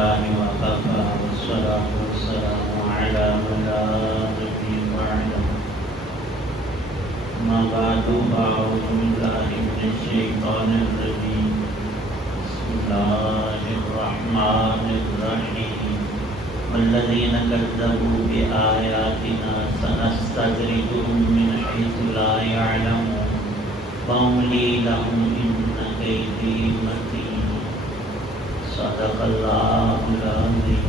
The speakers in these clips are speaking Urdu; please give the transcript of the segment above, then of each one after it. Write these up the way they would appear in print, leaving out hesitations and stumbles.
لله وكفى والصلاة والسلام على من لا نبي بعده أما بعد فأعوذ بالله من الشيطان الرجيم بسم الله الرحمن الرحيم والذين كذبوا بآياتنا سنستدرجهم من حيث لا يعلمون وأملي لهم إن كيدي متين صدق الله العظيم.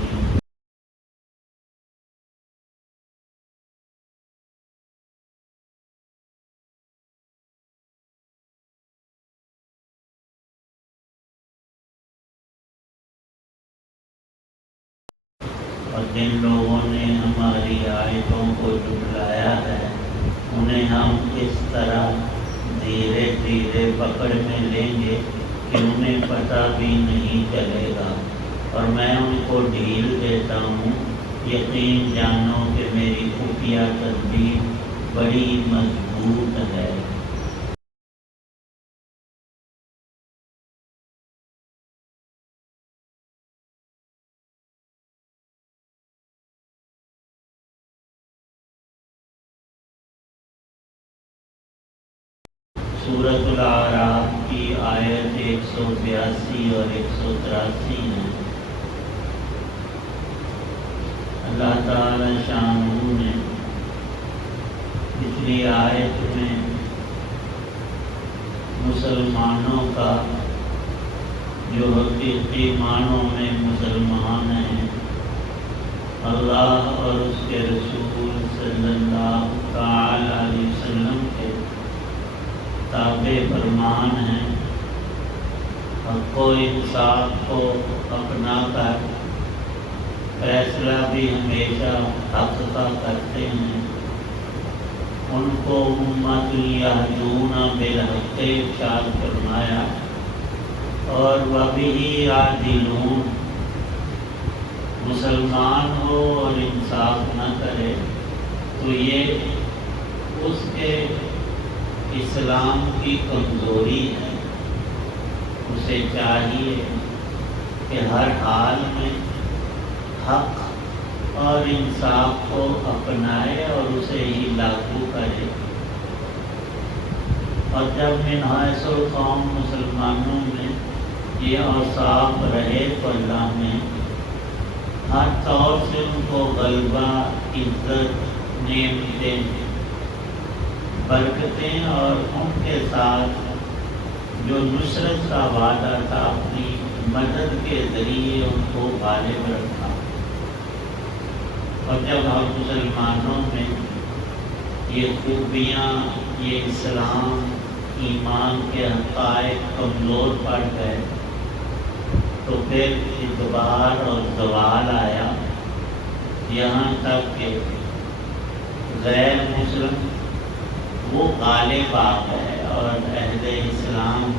اور جن لوگوں نے ہماری آیتوں کو جھٹلایا ہے انہیں ہم اس طرح دھیرے دھیرے پکڑ میں لیں گے کہ انہیں پتہ بھی نہیں چلے گا، اور میں ان کو ڈھیل دیتا ہوں۔ یقین جانو کہ میری خفیہ تدبیر بڑی مضبوط ہے۔ سورۃ الاعراف کی آیت 182 اور 183 ہے۔ اللہ تعالی شانہ نے پچھلی آیت میں مسلمانوں کا جو حقیقی معنوں میں مسلمان ہیں، اللہ اور اس کے رسول صلی اللہ تعالی علیہ وسلم کے تابع فرمان ہیں، حق و انصاف کو اپنا کر فیصلہ بھی ہمیشہ حق کا کرتے ہیں، ان کو امت یہدون بالحق ارشاد فرمایا، اور وبہ یعدلون، مسلمان ہو اور انصاف نہ کرے تو یہ اس کے اسلام کی کمزوری ہے۔ اسے چاہیے کہ ہر حال میں حق اور انصاف کو اپنائے اور اسے ہی لاگو کرے۔ اور جب من حیث القوم مسلمانوں میں یہ اوصاف رہے تو اللہ نے ہر طور سے ان کو غلبہ، عزت، نعمتیں، برکتیں اور ان کے ساتھ جو نصرت کا وعدہ تھا اپنی مدد کے ذریعے ان کو غالب رکھا۔ اور جب ہم مسلمانوں میں یہ خوبیاں، یہ اسلام، ایمان کے حقائق کمزور پڑ گئے تو پھر ادبار اور زوال آیا، یہاں تک کہ غیر مسلم وہ غالب آ گئے اور اہل اسلام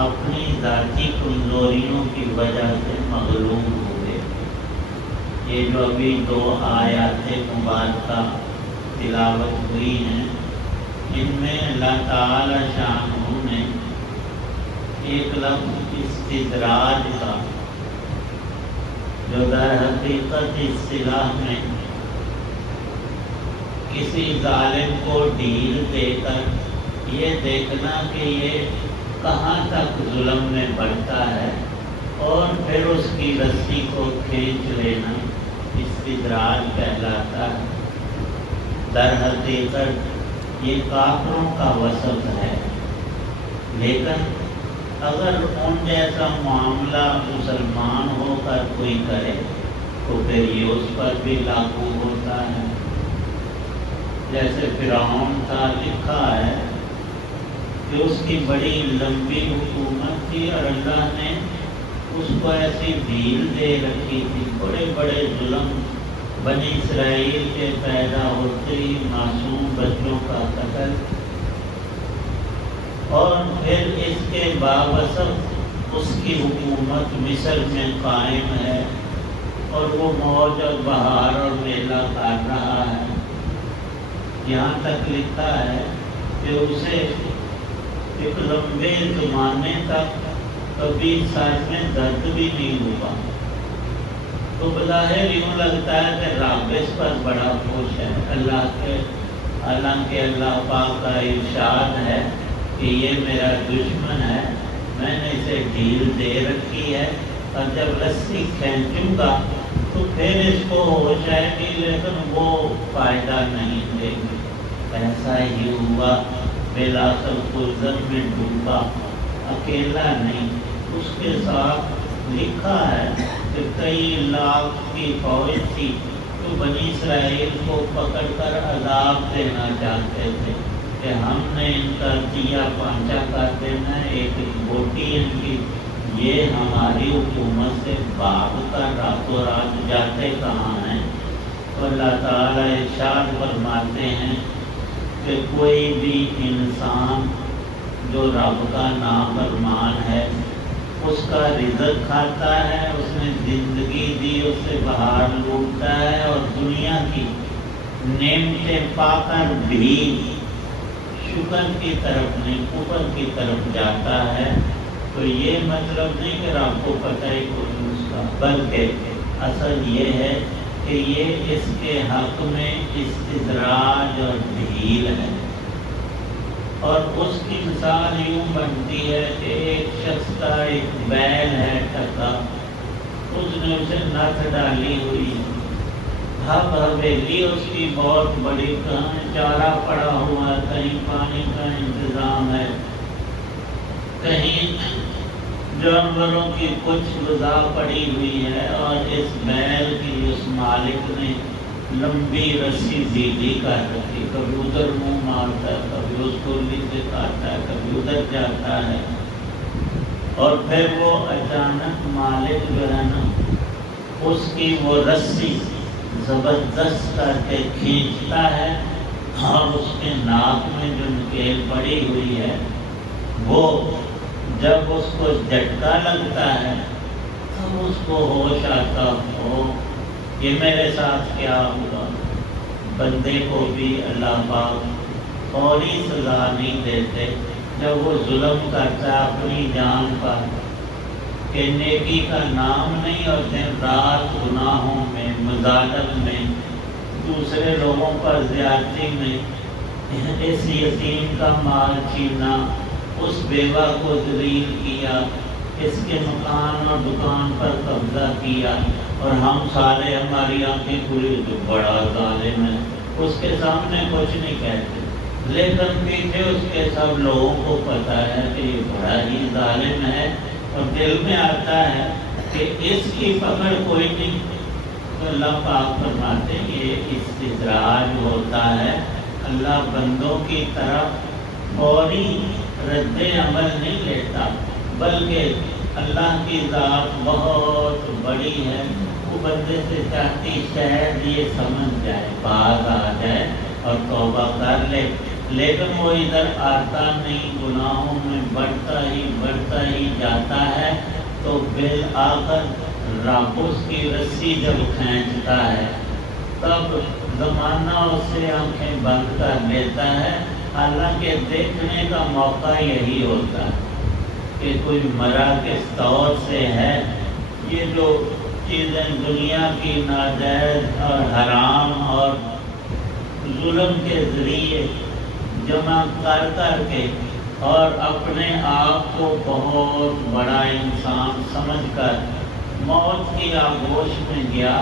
اپنی ذاتی کمزوریوں کی وجہ سے مغلوب ہوئے۔ یہ جو ابھی 2 آیات مبارکہ تلاوت ہوئی ہیں، ان میں اللہ تعالی شانہ نے ایک لفظ استدراج کا، جو در حقیقت اصطلاح میں کسی ظالم کو ڈھیل دے کر یہ دیکھنا کہ یہ کہاں تک ظلم میں بڑھتا ہے اور پھر اس کی رسی کو کھینچ لینا استدراج کہلاتا ہے۔ در حقیقت یہ کافروں کا وصف ہے، لیکن اگر ان جیسا معاملہ مسلمان ہو کر کوئی کرے تو پھر یہ اس پر بھی لاگو ہوتا ہے۔ جیسے فرعون کا لکھا ہے کہ اس کی بڑی لمبی حکومت تھی اور اللہ نے اس کو ایسی ڈھیل دے رکھی تھی، بڑے بڑے ظلم، بنی اسرائیل کے پیدا ہوتے ہی معصوم بچوں کا قتل، اور پھر اس کے باوجود اس کی حکومت مصر میں قائم ہے اور وہ موج اور بہار اور میلہ کر رہا ہے۔ یہاں تک لکھا ہے کہ اسے ایک لمبے زمانے تک کبھی سر میں درد بھی نہیں ہوا، تو بظاہر یوں لگتا ہے کہ رب اس پر بڑا خوش ہے، حالانکہ اللہ پاک کا ارشاد ہے کہ یہ میرا دشمن ہے، میں نے اسے ڈھیل دے رکھی ہے، اور جب رسی کھینچوں گا تو پھر اس کو ہوش آئے گی، لیکن وہ فائدہ نہیں دے گی۔ ایسا ہی ہوا، بلاخر کلزم میں ڈوبا، اکیلا نہیں، اس کے ساتھ لکھا ہے کہ کئی لاکھ کی فوج تھی تو بنی اسرائیل کو پکڑ کر عذاب دینا چاہتے تھے کہ ہم نے ان کا دیا پانچا کر دینا، ایک بوٹی ان کی، یہ ہماری حکومت سے بھاگ کر راتوں رات جاتے کہاں ہیں۔ تو اللہ تعالیٰ ارشاد فرماتے ہیں کہ کوئی بھی انسان جو رب کا نافرمان ہے، اس کا رزق کھاتا ہے، اس نے زندگی دی، اس سے باہر لوٹتا ہے، اور دنیا کی نعمتیں پا کر بھی شکر کی طرف نہیں، کفر کی طرف جاتا ہے، تو یہ مطلب نہیں کہ رب کو پتہ ہی کوئی اس کا، بلکہ اصل یہ ہے کہ یہ اس کے حق میں استدراج اور ڈھیل ہے۔ اور اس کی مثال یوں بنتی ہے کہ ایک شخص کا ایک بیل ہے ٹکا، اس نے اسے نتھ ڈالی ہوئی، اب حویلی اس کی بہت بڑی، کہیں چارہ پڑا ہوا ہے، کہیں پانی کا انتظام ہے، کہیں جانوروں کی کچھ غذا پڑی ہوئی ہے، اور اس بیل کی اس مالک نے لمبی رسی سیدھی کر رکھی، کبھی ادھر منہ مارتا ہے، کبھی اس کو نیچے کاٹتا ہے، کبھی ادھر جاتا ہے، اور پھر وہ اچانک مالک جو ہے نا اس کی وہ رسی زبردست کر کے کھینچتا ہے، اور اس کے ناک میں جو نکیل پڑی ہوئی ہے وہ جب اس کو جھٹکا لگتا ہے تب اس کو ہوش آتا ہو یہ میرے ساتھ کیا ہوا۔ بندے کو بھی اللہ پاک فوری سزا نہیں دیتے جب وہ ظلم کرتا ہے اپنی جان پر، کہ نیکی کا نام نہیں، اور دن رات گناہوں میں، مظالم میں، دوسرے لوگوں پر زیادتی میں، اس یتیم کا مال چھینا، اس بیوہ کو ذلیل کیا، اس کے مکان اور دکان پر قبضہ کیا، اور ہم سارے، ہماری آنکھیں کھلی تو بڑا ظالم ہے، اس کے سامنے کچھ نہیں کہتے، لیکن پیچھے اس کے سب لوگوں کو پتہ ہے کہ یہ بڑا ہی ظالم ہے، اور دل میں آتا ہے کہ اس کی پکڑ کوئی نہیں۔ تو اللہ پاک فرماتے ہیں یہ استدراج ہوتا ہے، اللہ بندوں کی طرف فوری رد عمل نہیں لیتا، بلکہ اللہ کی ذات بہت بڑی ہے، وہ بندے سے چاہتی شاید یہ سمجھ جائے، باز آ جائے اور توبہ کر لے، لیکن وہ ادھر آتا نہیں، گناہوں میں بڑھتا ہی جاتا ہے، تو بالآخر رب اس کی رسی جب کھینچتا ہے تب زمانہ اس سے آنکھیں بند کر لیتا ہے، حالانکہ دیکھنے کا موقع یہی ہوتا ہے کہ کوئی مرا کس طور سے ہے۔ یہ جو چیزیں دنیا کی ناجائز اور حرام اور ظلم کے ذریعے جمع کر کے اور اپنے آپ کو بہت بڑا انسان سمجھ کر موت کی آغوش میں گیا،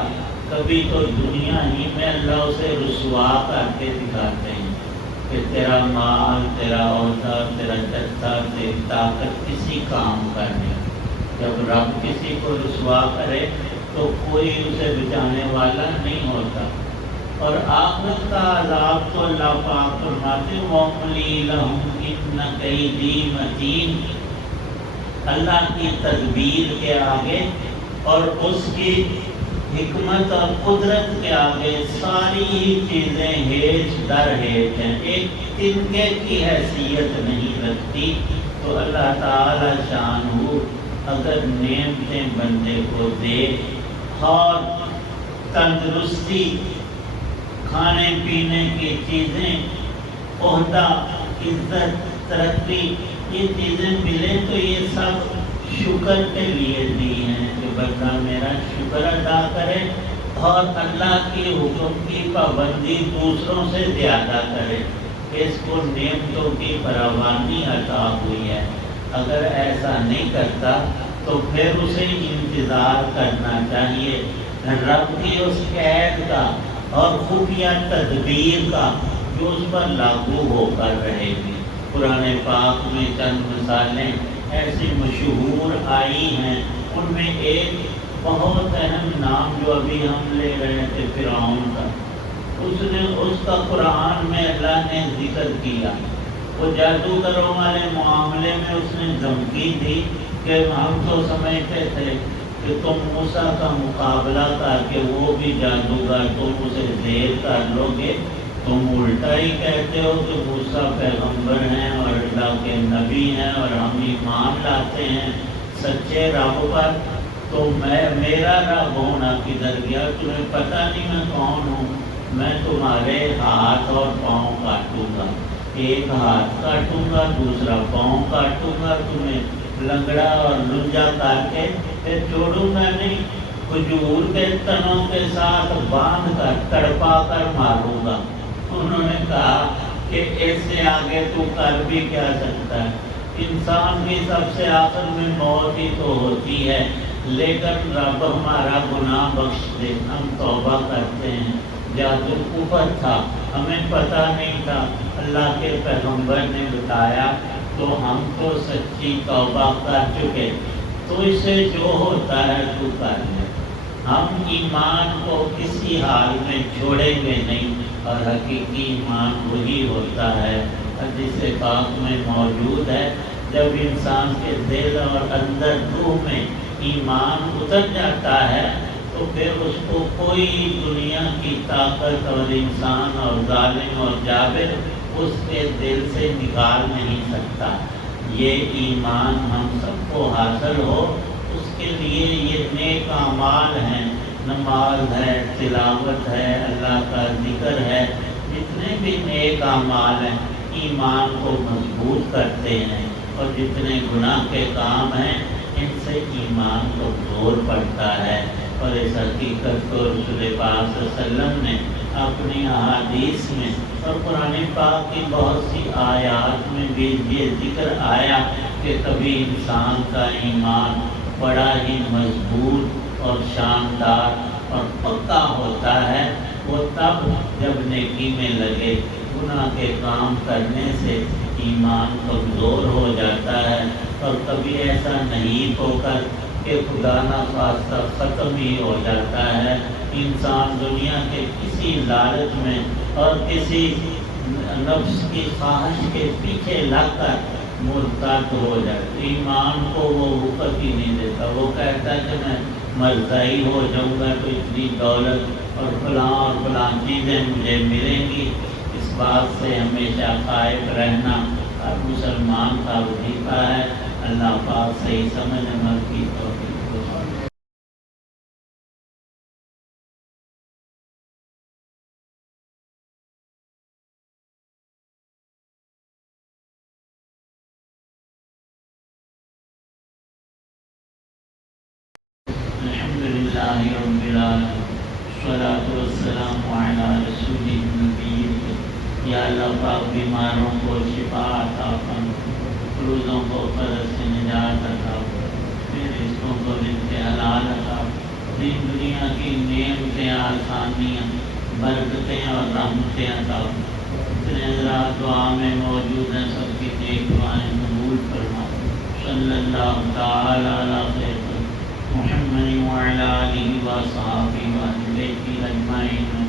کبھی تو دنیا ہی میں اللہ اسے رسوا کر کے دکھاتے ہیں کہ تیرا مال، تیرا عہدہ، تیرا جتھا، تیری طاقت کسی کام کا نہیں۔ جب رب کسی کو رسوا کرے تو کوئی اسے بچانے والا نہیں ہوتا۔ اور آخرت کا عذاب تو اللہ پاک فرماتے وَأُمْلِي لَهُمْ إِنَّ كَيْدِي مَتِينٌ، اللہ کی تدبیر کے آگے اور اس کی حکمت اور قدرت کے آگے ساری ہی چیزیں ہیج در ہیج ہیں، ایک تنکے کی حیثیت نہیں رکھتی۔ تو اللہ تعالی شان ہو اگر نعمتیں بندے کو دے اور تندرستی، کھانے پینے کی چیزیں، عہدہ، عزت، ترقی، یہ چیزیں ملیں تو یہ سب شکر کے لیے دی ہیں کہ بندہ میرا شکر ادا کرے اور اللہ کی حکم کی پابندی دوسروں سے زیادہ کرے، اس کو نعمتوں کی فراوانی عطا ہوئی ہے۔ اگر ایسا نہیں کرتا تو پھر اسے انتظار کرنا چاہیے رب کی اس قید کا اور خفیہ تدبیر کا جو اس پر لاگو ہو کر رہے گی۔ قرآن پاک میں چند مثالیں ایسی مشہور آئی ہیں، ان میں ایک بہت اہم نام جو ابھی ہم لے رہے تھے فرعون کا، اس کا قرآن میں اللہ نے ذکر کیا۔ وہ جادوگروں والے معاملے میں اس نے دھمکی دی کہ ہم تو سمجھتے تھے کہ تم موسیٰ کا مقابلہ کر کے وہ بھی جادوگر تم اسے زیر کر لو گے، تم الٹا ہی کہتے ہو کہ موسیٰ پیغمبر ہیں اور اللہ کے نبی ہیں اور ہم ایمان لاتے ہیں سچے رب پر، تو میرا رب ہونا کدھر گیا؟ تمہیں پتہ نہیں میں کون ہوں؟ میں تمہارے ہاتھ اور پاؤں کاٹوں گا، ایک ہاتھ کاٹوں گا، دوسرا پاؤں کاٹوں گا، تمہیں لنگڑا اور لنجا کر کے پھر چھوڑوں گا نہیں، کھجور کے تنوں کے ساتھ باندھ کر تڑپا کر ماروں گا۔ انہوں نے کہا کہ اس سے آگے تو کر بھی کیا سکتا ہے؟ انسان کی سب سے آخر میں موت ہی تو ہوتی ہے، لیکن رب ہمارا گناہ بخش دے، ہم توبہ کرتے ہیں۔ جادو کفر تھا، ہمیں پتہ نہیں تھا، اللہ کے پیغمبر نے بتایا تو ہم تو سچی توبہ کر چکے۔ تو اسے جو ہوتا ہے تو کر لے، ہم ایمان کو کسی حال میں چھوڑیں گے نہیں، اور حقیقی ایمان وہی ہوتا ہے حدیث پاک میں موجود ہے، جب انسان کے دل اور اندر روح میں ایمان اتر جاتا ہے تو پھر اس کو کوئی دنیا کی طاقت اور انسان اور ظالم اور جابر اس کے دل سے نکال نہیں سکتا۔ یہ ایمان ہم سب کو حاصل ہو، اس کے لیے یہ نیک اعمال ہیں، نماز ہے، تلاوت ہے، اللہ کا ذکر ہے، جتنے بھی نیک اعمال ہیں ایمان کو مضبوط کرتے ہیں، اور جتنے گناہ کے کام ہیں ان سے ایمان کو زور پڑتا ہے۔ اور اس حقیقت کو رسول پاک صلی اللہ علیہ وسلم نے اپنی احادیث میں اور قرآن پاک کی بہت سی آیات میں بھی یہ ذکر آیا کہ کبھی انسان کا ایمان بڑا ہی مضبوط اور شاندار اور پکا ہوتا ہے، وہ تب جب نیکی میں لگے، گناہ کے کام کرنے سے ایمان کمزور ہو جاتا ہے، اور کبھی ایسا نہیں ہو کر کہ خدا نخواستہ ختم ہی ہو جاتا ہے۔ انسان دنیا کے کسی لالچ میں اور کسی نفس کی خواہش کے پیچھے لگ کر مرتد ہو جاتا، ایمان کو وہ وقت ہی نہیں دیتا، وہ کہتا ہے کہ میں مرزائی ہو جاؤں گا تو اتنی دولت اور فلاں چیزیں مجھے ملیں گی۔ اس بات سے ہمیشہ قائم رہنا ہر مسلمان کا وظیفہ ہے۔ اللہ پاک صحیح سمجھ عمل کی توفیق دے۔ الحمدللہ رب العالمین، والصلاة والسلام علی رسول النبی۔ یا اللہ پاک بیماروں کو شفا عطا فرما، مقروضوں کو قرض سے نجات عطا فرما، رزقوں کو رزق حلال عطا فرما، دین دنیا کی نعمتیں، آسانیاں، برکتیں اور رحمتیں عطا فرما۔ جتنے حضرات دعا میں موجود ہیں سب کی نیک دعائیں قبول فرما۔ صلی اللہ تعالی علی خیر محمد وعلی آلہ وصحبہ وسلم اجمعین۔